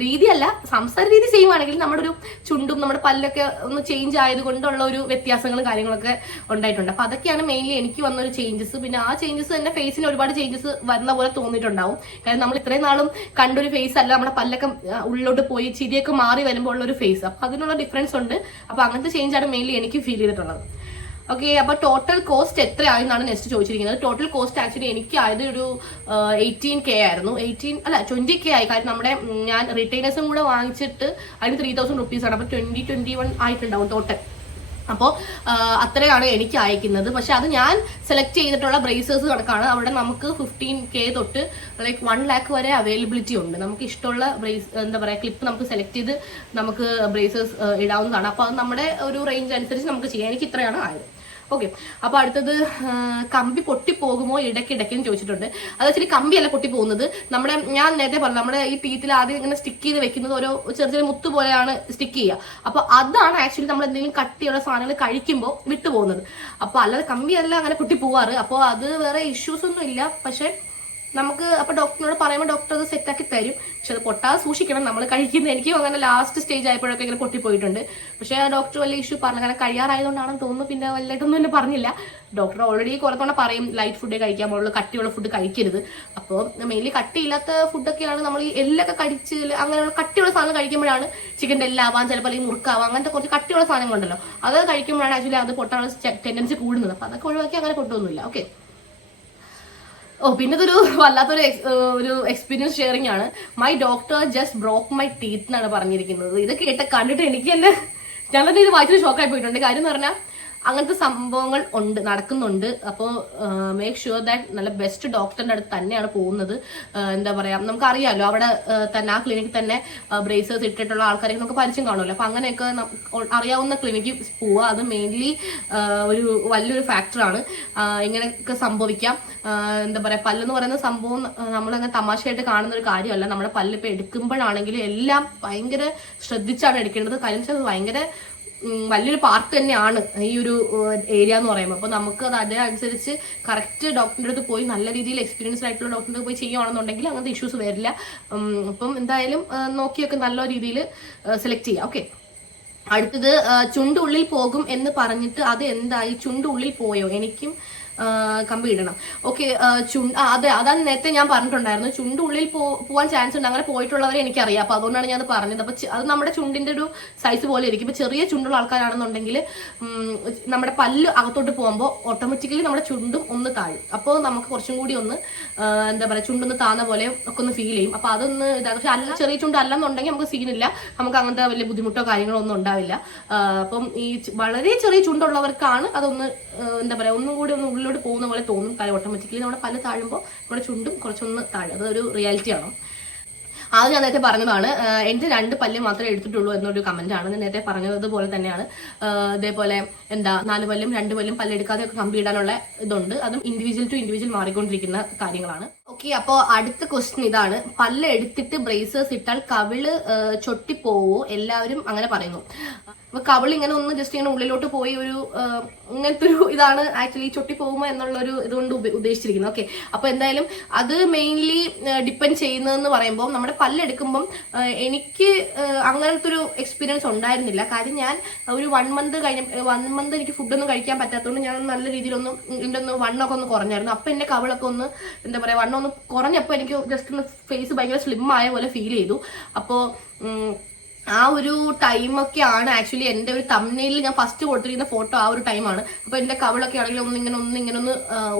രീതിയല്ല, സംസാര രീതി സെയിം ആണെങ്കിൽ നമ്മുടെ ഒരു ചുണ്ടും നമ്മുടെ പല്ലൊക്കെ ഒന്ന് ചേഞ്ച് ആയതുകൊണ്ടുള്ള ഒരു വ്യത്യാസങ്ങളും കാര്യങ്ങളൊക്കെ ഉണ്ടായിട്ടുണ്ട്. അപ്പൊ അതൊക്കെയാണ് മെയിൻലി എനിക്ക് വന്നൊരു ചേഞ്ചസ്. പിന്നെ ആ ചേഞ്ചസ് തന്നെ ഫേസിന് ഒരുപാട് ചേഞ്ചസ് വരുന്ന പോലെ തോന്നിയിട്ടുണ്ടാവും. കാരണം നമ്മൾ ഇത്രയും നാളും കണ്ടൊരു ഫേസ് അല്ല, നമ്മുടെ പല്ലൊക്കെ ഉള്ളിലോട്ട് പോയി ചിരിയൊക്കെ മാറി വരുമ്പോൾ ഉള്ള ഒരു ഫേസ്. അപ്പൊ അതിനുള്ള ഡിഫറൻസ് ഉണ്ട്. അപ്പൊ അങ്ങനത്തെ ചേഞ്ച് ആണ് മെയിൻലി എനിക്ക് ഫീൽ ചെയ്തിട്ടുള്ളത്. ഓക്കെ, അപ്പൊ ടോട്ടൽ കോസ്റ്റ് എത്രയായെന്നാണ് നെക്സ്റ്റ് ചോദിച്ചിരിക്കുന്നത്. ടോട്ടൽ കോസ്റ്റ് ആക്ച്വലി എനിക്ക് ആയത് ഒരു 18K ആയിരുന്നു. 20K ആയി. കാരണം നമ്മുടെ ഞാൻ റിട്ടൈനേഴ്സും കൂടെ വാങ്ങിച്ചിട്ട് അതിന് 3000 റുപ്പീസ് ആണ്. അപ്പൊ 20-21 ആയിട്ടുണ്ടാവും ടോട്ടൽ. അപ്പോൾ അത്രയാണ് എനിക്ക് അയക്കുന്നത്. പക്ഷെ അത് ഞാൻ സെലക്ട് ചെയ്തിട്ടുള്ള ബ്രേസേഴ്സ് കണക്കാണ്. അവിടെ നമുക്ക് 15K തൊട്ട് ലൈക്ക് 1 lakh വരെ അവൈലബിലിറ്റി ഉണ്ട്. നമുക്ക് ഇഷ്ടമുള്ള എന്താ പറയുക ക്ലിപ്പ് നമുക്ക് സെലക്ട് ചെയ്ത് നമുക്ക് ബ്രേസേഴ്സ് ഇടാവുന്നതാണ്. അപ്പോൾ അത് നമ്മുടെ ഒരു റേഞ്ച് അനുസരിച്ച് നമുക്ക് ചെയ്യാം. എനിക്ക് ഇത്രയാണ് ആയത്. ഓക്കെ, അപ്പൊ അടുത്തത് കമ്പി പൊട്ടിപ്പോകുമോ ഇടയ്ക്കിടയ്ക്കെന്ന് ചോദിച്ചിട്ടുണ്ട്. അത് വെച്ചാൽ കമ്പിയല്ല പൊട്ടിപ്പോകുന്നത്, നമ്മുടെ ഞാൻ നേരത്തെ പറഞ്ഞു നമ്മുടെ ഈ ടീത്തിൽ ആദ്യം ഇങ്ങനെ സ്റ്റിക്ക് ചെയ്ത് വെക്കുന്നത് ഓരോ ചെറിയ ചെറിയ മുത്ത് പോലെയാണ് സ്റ്റിക്ക് ചെയ്യുക. അപ്പൊ അതാണ് ആക്ച്വലി നമ്മൾ എന്തെങ്കിലും കട്ടിയുള്ള സാധനങ്ങൾ കഴിക്കുമ്പോൾ വിട്ടുപോകുന്നത്. അപ്പൊ അല്ലാതെ കമ്പിയല്ല അങ്ങനെ പൊട്ടിപ്പോവാറ്. അപ്പോൾ അത് വേറെ ഇഷ്യൂസ് ഒന്നും ഇല്ല. പക്ഷെ നമുക്ക് അപ്പോൾ ഡോക്ടറിനോട് പറയുമ്പോൾ ഡോക്ടർ അത് സെറ്റാക്കി തരും. പക്ഷെ അത് പൊട്ടാതെ സൂക്ഷിക്കണം നമ്മൾ കഴിക്കുന്നത്. എനിക്കും അങ്ങനെ ലാസ്റ്റ് സ്റ്റേജ് ആയപ്പോഴൊക്കെ ഇങ്ങനെ പൊട്ടിപ്പോയിട്ടുണ്ട്. പക്ഷേ ആ ഡോക്ടർ വലിയ ഇഷ്യൂ പറഞ്ഞു, കാരണം കഴിയാറായതുകൊണ്ടാണെന്ന് തോന്നുന്നു. പിന്നെ വലുതായിട്ടൊന്നും എന്നെ പറഞ്ഞില്ല. ഡോക്ടർ ഓൾറെഡി കുറെ തവണ പറയും ലൈറ്റ് ഫുഡേ കഴിക്കാൻ പാടുള്ളൂ, കട്ടിയുള്ള ഫുഡ് കഴിക്കരുത്. അപ്പോൾ മെയിൻലി കട്ടിയില്ലാത്ത ഫുഡൊക്കെയാണ് നമ്മൾ ഈ എല്ലൊക്കെ കടിച്ച് അങ്ങനെയുള്ള കട്ടിയുള്ള സാധനം കഴിക്കുമ്പോഴാണ് ചിക്കൻ്റെ എല്ലാവാൻ ചിലപ്പോൾ അല്ലെങ്കിൽ മുറുക്കാവാം അങ്ങനത്തെ കുറച്ച് കട്ടിയുള്ള സാധനങ്ങളുണ്ടല്ലോ, അത് കഴിക്കുമ്പോഴാണ് ആക്ച്വലി അത് പൊട്ടാനുള്ള ടെൻഡൻസി കൂടുന്നത്. അപ്പോൾ അതൊക്കെ ഒഴിവാക്കി അങ്ങനെ പൊട്ടൊന്നുമില്ല. ഓക്കെ. പിന്നെ ഇതൊരു വല്ലാത്തൊരു ഒരു എക്സ്പീരിയൻസ് ഷെയറിംഗ് ആണ്. My doctor just broke my teeth എന്നാണ് പറഞ്ഞിരിക്കുന്നത്. ഇത് കണ്ടിട്ട് എനിക്ക് തന്നെ ഞാൻ തന്നെ ഇത് വായിച്ചിട്ട് ഷോക്കായി പോയിട്ടുണ്ട്. കാര്യം എന്ന് പറഞ്ഞാൽ അങ്ങനത്തെ സംഭവങ്ങൾ നടക്കുന്നുണ്ട്. അപ്പോൾ മേക്ക് ഷുവർ ദാറ്റ് നല്ല ബെസ്റ്റ് ഡോക്ടറിന്റെ അടുത്ത് തന്നെയാണ് പോകുന്നത്. എന്താ പറയാ, നമുക്കറിയാമല്ലോ അവിടെ തന്നെ ആ ക്ലിനിക്കിൽ തന്നെ ബ്രേസേഴ്സ് ഇട്ടിട്ടുള്ള ആൾക്കാരെ നമുക്ക് പരിചയം കാണുമല്ലോ. അപ്പൊ അങ്ങനെയൊക്കെ അറിയാവുന്ന ക്ലിനിക്കിൽ പോവുക. അത് മെയിൻലി ഒരു വലിയൊരു ഫാക്ടറാണ്. ഇങ്ങനെയൊക്കെ സംഭവിക്കാം. എന്താ പറയാ, പല്ലെന്ന് പറയുന്ന സംഭവം നമ്മളങ്ങനെ തമാശയായിട്ട് കാണുന്ന ഒരു കാര്യമല്ല. നമ്മുടെ പല്ല് ഇപ്പൊ എടുക്കുമ്പോഴാണെങ്കിലും എല്ലാം ഭയങ്കര ശ്രദ്ധിച്ചാണ് എടുക്കേണ്ടത്. കാര്യം വെച്ചാൽ ഭയങ്കര വലിയൊരു പാർട്ട് തന്നെയാണ് ഈ ഒരു ഏരിയ എന്ന് പറയുമ്പോൾ. അപ്പോൾ നമുക്ക് അത് അതനുസരിച്ച് കറക്റ്റ് ഡോക്ടറിൻ്റെ അടുത്ത് പോയി നല്ല രീതിയിൽ എക്സ്പീരിയൻസ്ഡ് ആയിട്ടുള്ള ഡോക്ടറിൻ്റെ അടുത്ത് പോയി ചെയ്യുകയാണെന്നുണ്ടെങ്കിൽ അങ്ങനത്തെ ഇഷ്യൂസ് വരില്ല. അപ്പം എന്തായാലും നോക്കിയൊക്കെ നല്ല രീതിയിൽ സെലക്ട് ചെയ്യാം. ഓക്കെ. അടുത്തത് ചുണ്ടുള്ളിൽ പോകും എന്ന് പറഞ്ഞിട്ട് അത് എന്തായി, ചുണ്ടുള്ളിൽ പോയോ? എനിക്കും കമ്പി ഇടണം. ഓക്കെ, അതെ, അതാണ് നേരത്തെ ഞാൻ പറഞ്ഞിട്ടുണ്ടായിരുന്നു. ചുണ്ടുള്ളിൽ പോകാൻ ചാൻസ് ഉണ്ട്. അങ്ങനെ പോയിട്ടുള്ളവരെ എനിക്കറിയാം. അപ്പൊ അതുകൊണ്ടാണ് ഞാൻ പറഞ്ഞത്. അപ്പൊ അത് നമ്മുടെ ചുണ്ടിന്റെ ഒരു സൈസ് പോലെ ഇരിക്കും. ഇപ്പൊ ചെറിയ ചുണ്ടുള്ള ആൾക്കാരാണെന്നുണ്ടെങ്കിൽ നമ്മുടെ പല്ല് അകത്തോട്ട് പോകുമ്പോൾ ഓട്ടോമാറ്റിക്കലി നമ്മുടെ ചുണ്ടും ഒന്ന് താഴും. അപ്പോൾ നമുക്ക് കുറച്ചും കൂടി ഒന്ന് എന്താ പറയുക ചുണ്ടൊന്ന് താന്ന പോലെ ഒക്കെ ഒന്ന് ഫീൽ ചെയ്യും. അപ്പൊ അതൊന്ന് ഇതാ. പക്ഷെ അല്ല, ചെറിയ ചുണ്ട് അല്ലെന്നുണ്ടെങ്കിൽ നമുക്ക് സീനില്ല, നമുക്ക് അങ്ങനത്തെ വലിയ ബുദ്ധിമുട്ടോ കാര്യങ്ങളോ ഒന്നും ഉണ്ടാവില്ല. അപ്പം ഈ വളരെ ചെറിയ ചുണ്ടുള്ളവർക്കാണ് അതൊന്ന് എന്താ പറയുക ഒന്നും കൂടി ഒന്ന് ഉള്ളിലോട്ട് പോകുന്ന പോലെ തോന്നും. കാര്യം ഓട്ടോമാറ്റിക്കലി നമ്മുടെ പല്ല് താഴുമ്പോൾ നമ്മുടെ ചുണ്ടും കുറച്ചൊന്ന് താഴും. അതൊരു റിയാലിറ്റി ആണ്. അത് ഞാൻ നേരത്തെ പറഞ്ഞതാണ്. എൻ്റെ 2 പല്ല് മാത്രമേ എടുത്തിട്ടുള്ളൂ എന്നൊരു കമന്റ് ആണ്. ഞാൻ നേരത്തെ പറഞ്ഞതുപോലെ തന്നെയാണ്. ഇതേപോലെ 4 പല്ലും 2 പല്ലും പല്ലെടുക്കാതെ ഒക്കെ കമ്പി ഇടാനുള്ള ഇതുണ്ട്. അതും ഇൻഡിവിജ്വൽ ടു ഇൻഡിവിജ്വൽ മാറിക്കൊണ്ടിരിക്കുന്ന കാര്യങ്ങളാണ്. ഓക്കെ, അപ്പോൾ അടുത്ത ക്വസ്റ്റ്യൻ ഇതാണ്. പല്ല് എടുത്തിട്ട് ബ്രേസേഴ്സ് ഇട്ടാൽ കവിള് ചൊട്ടിപ്പോവോ? എല്ലാവരും അങ്ങനെ പറയുന്നു. അപ്പൊ കവിൾ ഇങ്ങനെ ഒന്ന് ജസ്റ്റ് ഇങ്ങനെ ഉള്ളിലോട്ട് പോയി ഒരു ഇങ്ങനത്തെ ഒരു ഇതാണ് ആക്ച്വലി ചൊട്ടി പോകുമോ എന്നുള്ളൊരു ഇതുകൊണ്ട് ഉദ്ദേശിച്ചിരിക്കുന്നത്. ഓക്കെ, അപ്പൊ എന്തായാലും അത് മെയിൻലി ഡിപ്പെൻഡ് ചെയ്യുന്നതെന്ന് പറയുമ്പോൾ നമ്മുടെ പല്ലെടുക്കുമ്പം എനിക്ക് അങ്ങനത്തെ ഒരു എക്സ്പീരിയൻസ് ഉണ്ടായിരുന്നില്ല. കാര്യം ഞാൻ ഒരു 1 മന്ത് എനിക്ക് ഫുഡൊന്നും കഴിക്കാൻ പറ്റാത്തതുകൊണ്ട് ഞാൻ നല്ല രീതിയിലൊന്നും എൻ്റെ ഒന്ന് വണ്ണമൊക്കെ ഒന്ന് കുറഞ്ഞായിരുന്നു. അപ്പൊ എന്റെ കവിളൊക്കെ ഒന്ന് എന്താ പറയാ വണ്ണം ഒന്ന് കുറഞ്ഞപ്പോൾ എനിക്ക് ജസ്റ്റ് ഒന്ന് ഫേസ് ഭയങ്കര സ്ലിം ആയ പോലെ ഫീൽ ചെയ്തു. അപ്പോൾ ആ ഒരു ടൈമൊക്കെയാണ് ആക്ച്വലി എൻ്റെ ഒരു തംബ്നെയിലിൽ ഞാൻ ഫസ്റ്റ് കൊടുത്തിരിക്കുന്ന ഫോട്ടോ ആ ഒരു ടൈമാണ്. അപ്പോൾ എൻ്റെ കവിളൊക്കെ ആണെങ്കിൽ ഒന്നിങ്ങനെ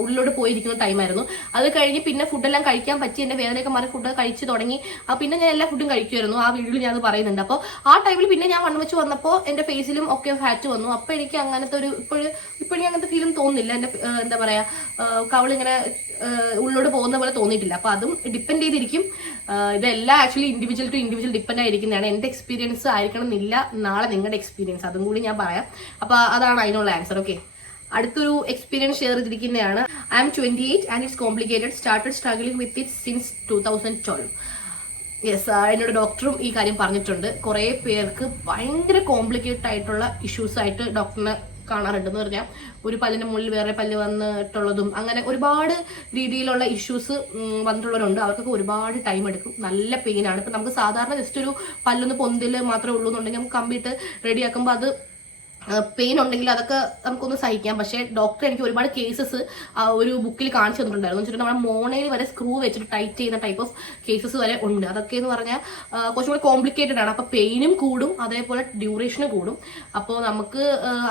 ഉള്ളിലോട്ട് പോയിരിക്കുന്ന ടൈമായിരുന്നു. അത് കഴിഞ്ഞ് പിന്നെ ഫുഡെല്ലാം കഴിക്കാൻ പറ്റി, എൻ്റെ വേദനയൊക്കെ മാറി ഫുഡ് കഴിച്ച് തുടങ്ങി. പിന്നെ ഞാൻ എല്ലാ ഫുഡും കഴിക്കുമായിരുന്നു. ആ വീഡിയോയിൽ ഞാൻ അത് പറയുന്നുണ്ട്. അപ്പോൾ ആ ടൈമിൽ പിന്നെ ഞാൻ വണ്ണം വെച്ച് വന്നപ്പോൾ എൻ്റെ ഫേസിലും ഒക്കെ ഫാറ്റ് വന്നു. അപ്പോൾ എനിക്ക് അങ്ങനത്തെ ഒരു ഇപ്പോഴും അങ്ങനത്തെ ഫീലും തോന്നുന്നില്ല. എൻ്റെ എന്താ പറയുക കവിളിങ്ങനെ ഉള്ളോട്ട് പോകുന്ന പോലെ തോന്നിയിട്ടില്ല. അപ്പോൾ അതും ഡിപ്പെൻഡ് ചെയ്തിരിക്കും. ഇതെല്ലാം actually individual to individual depend ആയിരിക്കുന്നതാണ്. എൻ്റെ എക്സ്പീരിയൻസ് ആയിരിക്കണം എന്നില്ല നാളെ നിങ്ങളുടെ എക്സ്പീരിയൻസ്, അതും കൂടി ഞാൻ പറയാം. അപ്പോൾ അതാണ് അതിനുള്ള ആൻസർ. ഓക്കെ, അടുത്തൊരു എക്സ്പീരിയൻസ് ഷെയർ ചെയ്തിരിക്കുന്നതാണ്. I am 28 and it's complicated, started struggling with it since 2012. Yes, എന്നോട് ഡോക്ടറും ഈ കാര്യം പറഞ്ഞിട്ടുണ്ട്. കുറേ പേർക്ക് ഭയങ്കര കോംപ്ലിക്കേറ്റഡ് ആയിട്ടുള്ള ഇഷ്യൂസ് ആയിട്ട് ഡോക്ടറിനെ കാണാറുണ്ടെന്ന് പറഞ്ഞാൽ ഒരു പല്ലിന്റെ മുകളിൽ വേറെ പല്ല് വന്നിട്ടുള്ളതും അങ്ങനെ ഒരുപാട് രീതിയിലുള്ള ഇഷ്യൂസ് വന്നിട്ടുള്ളവരുണ്ട്. അവർക്കൊക്കെ ഒരുപാട് ടൈം എടുക്കും, നല്ല പെയിനാണ്. ഇപ്പം നമുക്ക് സാധാരണ ജസ്റ്റ് ഒരു പല്ലൊന്ന് പൊന്തിൽ മാത്രമേ ഉള്ളൂ എന്നുണ്ടെങ്കിൽ നമുക്ക് കമ്പിയിട്ട് റെഡിയാക്കുമ്പോൾ അത് പെയിൻ ഉണ്ടെങ്കിൽ അതൊക്കെ നമുക്കൊന്ന് സഹിക്കാം. പക്ഷേ ഡോക്ടർ എനിക്ക് ഒരുപാട് കേസസ് ഒരു ബുക്കിൽ കാണിച്ചു തന്നിട്ടുണ്ടായിരുന്നു. വെച്ചിട്ട് നമ്മുടെ മോണയിൽ വരെ സ്ക്രൂ വെച്ചിട്ട് ടൈറ്റ് ചെയ്യുന്ന ടൈപ്പ് ഓഫ് കേസസ് വരെ ഉണ്ട്. അതൊക്കെ എന്ന് പറഞ്ഞാൽ കുറച്ചും കൂടി കോംപ്ലിക്കേറ്റഡ് ആണ്. അപ്പോൾ പെയിനും കൂടും, അതേപോലെ ഡ്യൂറേഷനും കൂടും. അപ്പോൾ നമുക്ക്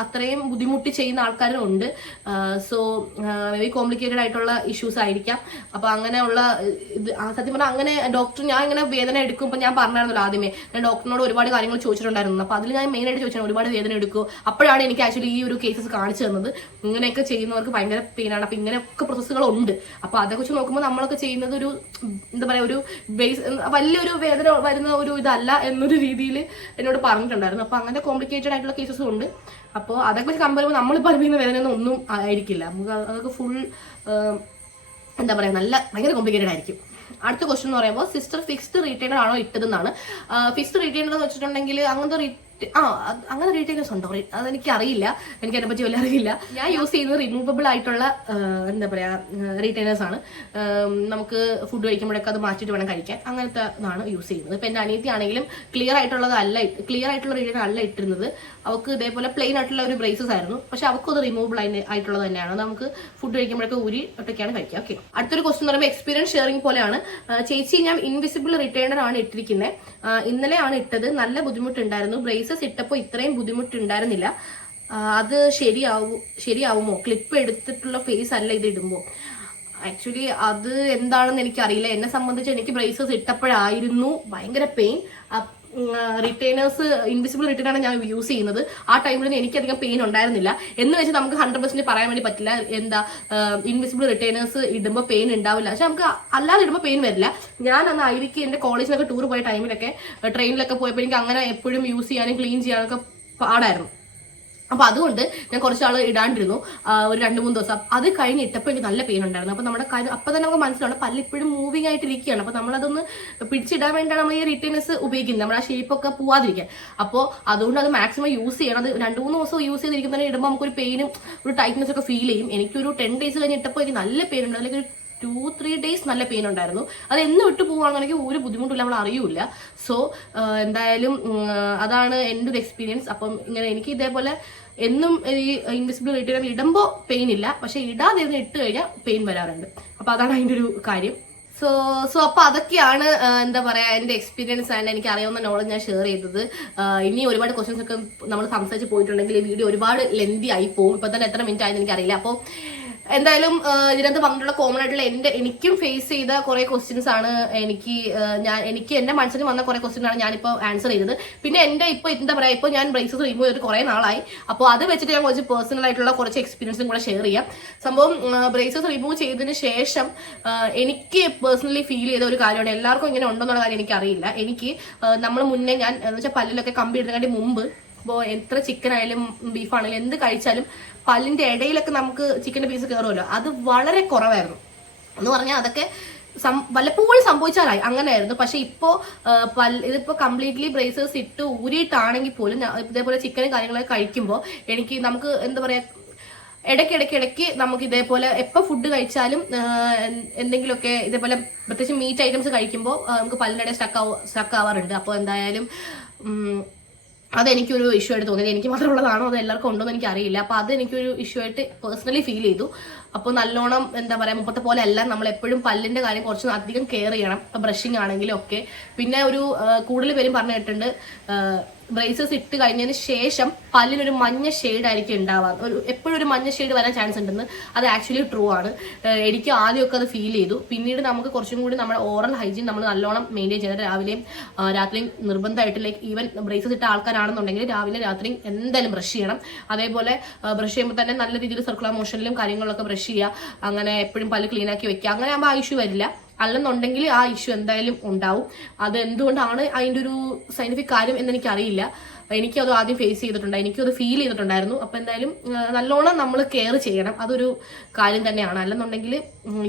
അത്രയും ബുദ്ധിമുട്ടി ചെയ്യുന്ന ആൾക്കാരും ഉണ്ട്. സോ മേ ബി കോംപ്ലിക്കേറ്റഡ് ആയിട്ടുള്ള ഇഷ്യൂസ് ആയിരിക്കാം. അപ്പോൾ അങ്ങനെയുള്ള ഇത് സത്യം പറഞ്ഞാൽ അങ്ങനെ ഡോക്ടർ ഞാൻ ഇങ്ങനെ വേദന എടുക്കുമ്പോൾ ഞാൻ പറഞ്ഞായിരുന്നല്ലോ ആദ്യമേ, ഞാൻ ഡോക്ടറിനോട് ഒരുപാട് കാര്യങ്ങൾ ചോദിച്ചിട്ടുണ്ടായിരുന്നു. അപ്പോൾ അതിൽ ഞാൻ മെയിനായിട്ട് ചോദിച്ചാൽ ഒരുപാട് വേദന എടുക്കുമോ, അപ്പോഴാണ് എനിക്ക് ആക്ച്വലി ഈ ഒരു കേസസ് കാണിച്ചു തന്നത്. ഇങ്ങനെയൊക്കെ ചെയ്യുന്നവർക്ക് ഭയങ്കര പെയിനാണ്. അപ്പൊ ഇങ്ങനെയൊക്കെ പ്രോസസ്സുകളുണ്ട്. അപ്പൊ അതേക്കുറിച്ച് നോക്കുമ്പോൾ നമ്മളൊക്കെ ചെയ്യുന്നത് ഒരു എന്താ പറയാ ഒരു വലിയൊരു വേദന വരുന്ന ഒരു ഇതല്ല എന്നൊരു രീതിയിൽ എന്നോട് പറഞ്ഞിട്ടുണ്ടായിരുന്നു. അപ്പൊ അങ്ങനെ കോംപ്ലിക്കേറ്റഡ് ആയിട്ടുള്ള കേസസും ഉണ്ട്. അപ്പോൾ അതൊക്കെ വെച്ച് കമ്പയർ ചെയ്യുമ്പോൾ നമ്മളിപ്പോൾ അനുഭവിക്കുന്ന വേദന ഒന്നും ആയിരിക്കില്ല. നമുക്ക് അതൊക്കെ ഫുൾ എന്താ പറയുക നല്ല ഭയങ്കര കോംപ്ലിക്കേറ്റഡ് ആയിരിക്കും. അടുത്ത ക്വസ്റ്റൻ എന്ന് പറയുമ്പോൾ സിസ്റ്റർ ഫിക്സ്ഡ് റീറ്റെയിനർ ആണോ ഇട്ടതെന്നാണ്. ഫിക്സ്ഡ് റീറ്റെയിനർ എന്ന് വെച്ചിട്ടുണ്ടെങ്കിൽ അങ്ങനത്തെ അങ്ങനെ റീറ്റെയിലേഴ്സ് ഉണ്ടോ? അതെനിക്ക് അറിയില്ല. എനിക്ക് അതിനെ പറ്റി വലിയ അറിയില്ല. ഞാൻ യൂസ് ചെയ്യുന്നത് റിമൂവബിൾ ആയിട്ടുള്ള എന്താ പറയാ റീറ്റെയിലേഴ്സ് ആണ്. നമുക്ക് ഫുഡ് കഴിക്കുമ്പോഴൊക്കെ അത് മാറ്റിയിട്ട് വേണം കഴിക്കാൻ. അങ്ങനത്തെ ഇതാണ് യൂസ് ചെയ്യുന്നത്. ഇപ്പൊ എന്റെ അനിയത്തി ആണെങ്കിലും ക്ലിയർ ആയിട്ടുള്ള റീറ്റെയിലർ അല്ല ഇട്ടിരുന്നത്. അവർക്ക് ഇതേപോലെ പ്ലെയിൻ ആയിട്ടുള്ള ഒരു ബ്രേസസ് ആയിരുന്നു. പക്ഷെ അവർക്ക് അത് റിമൂവബിൾ ആയിട്ടുള്ളത് തന്നെയാണ്. നമുക്ക് ഫുഡ് കഴിക്കുമ്പോഴൊക്കെ ഊരി ഒറ്റയ്ക്കാണ് കഴിക്കുക. ഓക്കെ, അടുത്തൊരു ക്വസ്റ്റൻ എന്ന് പറയുമ്പോൾ എക്സ്പീരിയൻസ് ഷെയറിംഗ് പോലെയാണ്. ചേച്ചി, ഞാൻ ഇൻവിസിബിൾ റിട്ടൈനർ ആണ് ഇട്ടിരിക്കുന്നത്. ഇന്നലെയാണ് ഇട്ടത്. നല്ല ബുദ്ധിമുട്ടുണ്ടായിരുന്നു. ബ്രേസസ് ഇട്ടപ്പോൾ ഇത്രയും ബുദ്ധിമുട്ടുണ്ടായിരുന്നില്ല. അത് ശരിയാവുമോ? ക്ലിപ്പ് എടുത്തിട്ടുള്ള ഫേസ് അല്ല ഇത് ഇടുമ്പോൾ. ആക്ച്വലി അത് എന്താണെന്ന് എനിക്കറിയില്ല. എന്നെ സംബന്ധിച്ച് എനിക്ക് ബ്രേസസ് ഇട്ടപ്പോഴായിരുന്നു ഭയങ്കര പെയിൻ. റിട്ടൈനേഴ്സ് ഇൻവിസിബിൾ റിട്ടൈനാണ് ഞാൻ യൂസ് ചെയ്യുന്നത്. ആ ടൈമിൽ എനിക്കധികം പെയിൻ ഉണ്ടായിരുന്നില്ല. എന്ന് വെച്ച് നമുക്ക് 100% പറയാൻ വേണ്ടി പറ്റില്ല. എന്താ ഇൻവിസിബിൾ റിട്ടൈനേഴ്സ് ഇടുമ്പോൾ പെയിൻ ഉണ്ടാവില്ല. പക്ഷെ നമുക്ക് അല്ലാതെ ഇടുമ്പോൾ പെയിൻ വരില്ല. ഞാൻ അന്ന് ഐവിക്ക് എന്റെ കോളേജിലൊക്കെ ടൂർ പോയ ടൈമിലൊക്കെ ട്രെയിനിലൊക്കെ പോയപ്പോൾ എനിക്ക് അങ്ങനെ എപ്പോഴും യൂസ് ചെയ്യാനും ക്ലീൻ ചെയ്യാനൊക്കെ പാടായിരുന്നു. അപ്പൊ അതുകൊണ്ട് ഞാൻ കുറച്ചാൾ ഇടാണ്ടിരുന്നു, ഒരു 2-3 ദിവസം. അത് കഴിഞ്ഞ് ഇട്ടപ്പോൾ എനിക്ക് നല്ല പെയിൻ ഉണ്ടായിരുന്നു. അപ്പൊ നമ്മുടെ കാര്യം അപ്പൊ തന്നെ നമുക്ക് മനസ്സിലാണ് പല്ല് ഇപ്പോഴും മൂവിങ് ആയിട്ടിരിക്കുകയാണ്. അപ്പൊ നമ്മളതൊന്ന് പിടിച്ചിടാൻ വേണ്ടിയാണ് നമ്മൾ ഈ റിട്ടൈനേഴ്സ് ഉപയോഗിക്കുന്നത്, നമ്മുടെ ആ ഷേപ്പൊക്കെ പോവാതിരിക്കാൻ. അപ്പോൾ അതുകൊണ്ട് അത് മാക്സിമം യൂസ് ചെയ്യണം. അത് 2-3 ദിവസം യൂസ് ചെയ്തിരിക്കുന്നതിന് ഇടുമ്പോൾ നമുക്കൊരു പെയിനും ഒരു ടൈറ്റ്നെസ് ഒക്കെ ഫീൽ ചെയ്യും. എനിക്കൊരു 10 days കഴിഞ്ഞ് ഇട്ടപ്പോൾ എനിക്ക് നല്ല പെയിൻ ഉണ്ട്. അല്ലെങ്കിൽ 2-3 days നല്ല പെയിൻ ഉണ്ടായിരുന്നു. അത് എന്ന് വിട്ടു പോവുകയാണെങ്കിൽ ഒരു ബുദ്ധിമുട്ടില്ല, നമ്മൾ അറിയൂല. സോ എന്തായാലും അതാണ് എൻ്റെ ഒരു എക്സ്പീരിയൻസ്. അപ്പം ഇങ്ങനെ എനിക്ക് ഇതേപോലെ എന്നും ഈ ഇൻവിസിബിൾ റിട്ടൈനർ ഇടുമ്പോൾ പെയിൻ ഇല്ല, പക്ഷെ ഇടാതിരുന്ന് ഇട്ട് കഴിഞ്ഞാൽ പെയിൻ വരാറുണ്ട്. അപ്പൊ അതാണ് അതിൻ്റെ ഒരു കാര്യം. സോ അപ്പൊ അതൊക്കെയാണ് എന്താ പറയാ എന്റെ എക്സ്പീരിയൻസ് ആൻഡ് എനിക്ക് അറിയാവുന്ന നോളജ് ഞാൻ ഷെയർ ചെയ്തത്. ഇനി ഒരുപാട് ക്വസ്റ്റ്യൻസ് ഒക്കെ നമ്മൾ സംസാരിച്ച് പോയിട്ടുണ്ടെങ്കിൽ ഈ വീഡിയോ ഒരുപാട് ലെന്തി ആയി പോകും. ഇപ്പൊ തന്നെ എത്ര മിനിറ്റ് ആയെന്ന് എനിക്കറിയില്ല. അപ്പോൾ എന്തായാലും ഇതിനകത്ത് വന്നിട്ടുള്ള കോമൺ ആയിട്ടുള്ള എനിക്കും ഫേസ് ചെയ്ത കുറെ ക്വസ്റ്റ്യൻസ് ആണ്. എനിക്ക് എന്റെ മനസ്സിൽ വന്ന കുറെ ക്വസ്റ്റ്യൻ ആണ് ഞാനിപ്പോൾ ആൻസർ ചെയ്തത്. പിന്നെ എന്റെ ഇപ്പൊ എന്താ പറയാ, ഇപ്പൊ ഞാൻ ബ്രേസസ് റിമൂവ് ചെയ്തിട്ട് കുറെ നാളായി. അപ്പോൾ അത് വെച്ചിട്ട് ഞാൻ കുറച്ച് പേഴ്സണൽ ആയിട്ടുള്ള കുറച്ച് എക്സ്പീരിയൻസും കൂടെ ഷെയർ ചെയ്യാം. സംഭവം ബ്രേസസ് റിമൂവ് ചെയ്തതിന് ശേഷം എനിക്ക് പേഴ്സണലി ഫീൽ ചെയ്ത ഒരു കാര്യമാണ്. എല്ലാവർക്കും ഇങ്ങനെ ഉണ്ടോ എന്നുള്ള കാര്യം എനിക്കറിയില്ല. എനിക്ക് നമ്മൾ മുന്നേ ഞാൻ എന്ന് വെച്ചാൽ പല്ലിലൊക്കെ കമ്പി ഇടുന്നതിന് മുമ്പ് ഇപ്പോൾ എത്ര ചിക്കൻ ആയാലും ബീഫ് ആണെങ്കിലും എന്ത് കഴിച്ചാലും പല്ലിന്റെ ഇടയിലൊക്കെ നമുക്ക് ചിക്കൻ്റെ പീസ് കയറുമല്ലോ, അത് വളരെ കുറവായിരുന്നു. എന്ന് പറഞ്ഞാൽ അതൊക്കെ വല്ലപ്പോഴും സംഭവിച്ചാലായി അങ്ങനെയായിരുന്നു. പക്ഷെ ഇപ്പോൾ ഇതിപ്പോൾ കംപ്ലീറ്റ്ലി ബ്രേസേഴ്സ് ഇട്ട് ഊരിയിട്ടാണെങ്കിൽ പോലും ഇതേപോലെ ചിക്കനും കാര്യങ്ങളൊക്കെ കഴിക്കുമ്പോൾ നമുക്ക് എന്താ പറയാ ഇടയ്ക്ക് നമുക്ക് ഇതേപോലെ എപ്പോൾ ഫുഡ് കഴിച്ചാലും എന്തെങ്കിലുമൊക്കെ ഇതേപോലെ പ്രത്യേകിച്ച് മീറ്റ് ഐറ്റംസ് കഴിക്കുമ്പോൾ നമുക്ക് പല്ലിനിടെ സ്റ്റക്ക് ആവാറുണ്ട്. അപ്പോൾ എന്തായാലും അതെനിക്കൊരു ഇഷ്യൂ ആയിട്ട് തോന്നിയത്. എനിക്ക് മാത്രമുള്ളതാണോ അത് എല്ലാവർക്കും ഉണ്ടോ എന്ന് എനിക്കറിയില്ല. അപ്പോൾ അതെനിക്കൊരു ഇഷ്യൂ ആയിട്ട് പേഴ്സണലി ഫീൽ ചെയ്തു. അപ്പോൾ നല്ലോണം എന്താ പറയുക മുമ്പത്തെ പോലെ അല്ല, നമ്മൾ എപ്പോഴും പല്ലിന്റെ കാര്യം കുറച്ച് അധികം കെയർ ചെയ്യണം. ഇപ്പം ബ്രഷിങ് ആണെങ്കിലും ഒക്കെ. പിന്നെ ഒരു കൂടുതൽ പേരും പറഞ്ഞു കേട്ടിട്ടുണ്ട് ബ്രേസസ് ഇട്ട് കഴിഞ്ഞതിന് ശേഷം പല്ലിനൊരു മഞ്ഞ ഷെയ്ഡ് ആയിരിക്കും ഉണ്ടാവാൻ, എപ്പോഴും ഒരു മഞ്ഞ ഷെയ്ഡ് വരാൻ ചാൻസ് ഉണ്ടെന്ന്. അത് ആക്ച്വലി ട്രൂ ആണ്. എനിക്ക് ആദ്യമൊക്കെ അത് ഫീൽ ചെയ്തു. പിന്നീട് നമുക്ക് കുറച്ചും കൂടി നമ്മുടെ ഓറൽ ഹൈജീൻ നമ്മൾ നല്ലോണം മെയിൻറ്റെയിൻ ചെയ്താൽ രാവിലെയും രാത്രിയും നിർബന്ധമായിട്ട് ലൈക്ക് ഈവൻ ബ്രേസസ് ഇട്ട ആൾക്കാരാണെന്നുണ്ടെങ്കിൽ രാവിലെ രാത്രിയും എന്തായാലും ബ്രഷ് ചെയ്യണം. അതേപോലെ ബ്രഷ് ചെയ്യുമ്പോൾ തന്നെ നല്ല രീതിയിൽ സർക്കുലർ മോഷനിലും കാര്യങ്ങളിലൊക്കെ ബ്രഷ് ചെയ്യുക. അങ്ങനെ എപ്പോഴും പല്ല് ക്ലീൻ ആക്കി വെക്കുക. അങ്ങനെ ആകുമ്പോൾ ആ ഇഷ്യൂ വരില്ല. അല്ലെന്നുണ്ടെങ്കിൽ ആ ഇഷ്യൂ എന്തായാലും ഉണ്ടാവും. അത് എന്തുകൊണ്ടാണ് അതിൻ്റെ ഒരു സയന്റിഫിക് കാര്യം എന്നെനിക്കറിയില്ല. എനിക്കത് ആദ്യം ഫേസ് ചെയ്തിട്ടുണ്ട്, എനിക്കത് ഫീൽ ചെയ്തിട്ടുണ്ടായിരുന്നു. അപ്പം എന്തായാലും നല്ലോണം നമ്മൾ കെയർ ചെയ്യണം, അതൊരു കാര്യം തന്നെയാണ്. അല്ലെന്നുണ്ടെങ്കിൽ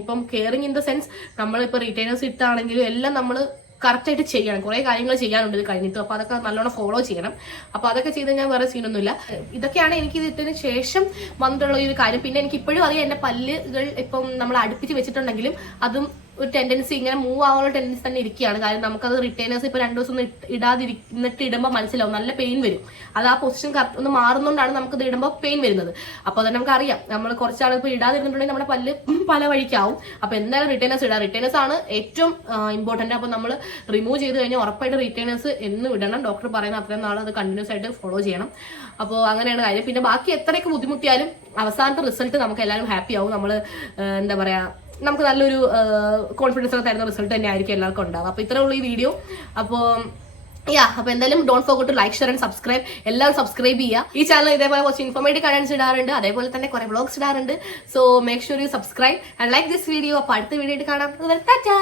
ഇപ്പം കെയറിങ് ഇൻ ദ സെൻസ് നമ്മളിപ്പോൾ റിട്ടൈനേഴ്സ് ഇട്ടാണെങ്കിലും എല്ലാം നമ്മൾ കറക്റ്റായിട്ട് ചെയ്യണം. കുറേ കാര്യങ്ങൾ ചെയ്യാനുണ്ട് ഇത് കഴിഞ്ഞിട്ട്. അപ്പോൾ അതൊക്കെ നല്ലോണം ഫോളോ ചെയ്യണം. അപ്പോൾ അതൊക്കെ ചെയ്ത് ഞാൻ വേറെ സീനൊന്നുമില്ല. ഇതൊക്കെയാണ് എനിക്ക് ഇതിന് ശേഷം വന്നിട്ടുള്ള ഒരു കാര്യം. പിന്നെ എനിക്ക് ഇപ്പോഴും അറിയാം എൻ്റെ പല്ലുകൾ ഇപ്പം നമ്മൾ അടുപ്പിച്ച് വെച്ചിട്ടുണ്ടെങ്കിലും അതും ഒരു ടെൻഡൻസി ഇങ്ങനെ മൂവ് ആവാനുള്ള ടെൻഡൻസി തന്നെ ഇരിക്കുകയാണ്. കാരണം നമുക്കത് റിട്ടൈനേഴ്സ് ഇപ്പോൾ 2 ദിവസം ഇടാതിരുന്നിട്ട് ഇടുമ്പോൾ മനസ്സിലാവും നല്ല പെയിൻ വരും. അത് ആ പൊസിഷൻ കറക്റ്റ് ഒന്ന് മാറുന്നതുകൊണ്ടാണ് നമുക്കത് ഇടുമ്പോൾ പെയിൻ വരുന്നത്. അപ്പോൾ തന്നെ നമുക്കറിയാം നമ്മൾ കുറച്ചാൾ ഇപ്പോൾ ഇടാതിരുന്നിട്ടുണ്ടെങ്കിൽ നമ്മുടെ പല്ല് പല വഴിക്കാവും. അപ്പോൾ എന്തായാലും റിട്ടൈനേഴ്സ് ഇടാം. റിട്ടൈനേഴ്സ് ആണ് ഏറ്റവും ഇമ്പോർട്ടൻറ്റ്. അപ്പോൾ നമ്മൾ റിമൂവ് ചെയ്ത് കഴിഞ്ഞാൽ ഉറപ്പായിട്ട് റിട്ടൈനേഴ്സ് എന്നും ഇടണം. ഡോക്ടർ പറയുന്ന അത്രയും നാൾ അത് കണ്ടിന്യൂസ് ആയിട്ട് ഫോളോ ചെയ്യണം. അപ്പോൾ അങ്ങനെയാണ് കാര്യം. പിന്നെ ബാക്കി എത്രയൊക്കെ ബുദ്ധിമുട്ടിയാലും അവസാനത്തെ റിസൾട്ട് നമുക്ക് എല്ലാവരും ഹാപ്പി ആവും. നമ്മൾ എന്താ പറയുക നമുക്ക് നല്ലൊരു കോൺഫിഡൻസ് ഒക്കെ തരുന്ന റിസൾട്ട് തന്നെ ആയിരിക്കും എല്ലാവർക്കും ഉണ്ടാവുക. അപ്പോൾ ഇത്രേ ഉള്ളൂ ഈ വീഡിയോ. അപ്പോൾ അപ്പൊ എന്തായാലും don't forget to like share and subscribe. എല്ലാം സബ്സ്ക്രൈബ് ചെയ്യുക. ഈ ചാനൽ ഇതേപോലെ കുറച്ച് ഇൻഫോർമേറ്റീവ് കണ്ടന്റ്സ് ഇടാറുണ്ട്, അതേപോലെ തന്നെ കുറെ വ്ളോഗ്സ് ഇടാറുണ്ട്. So make sure you subscribe and like this video. അപ്പൊ അടുത്ത വീഡിയോ ആയിട്ട് കാണാം. ടാറ്റാ.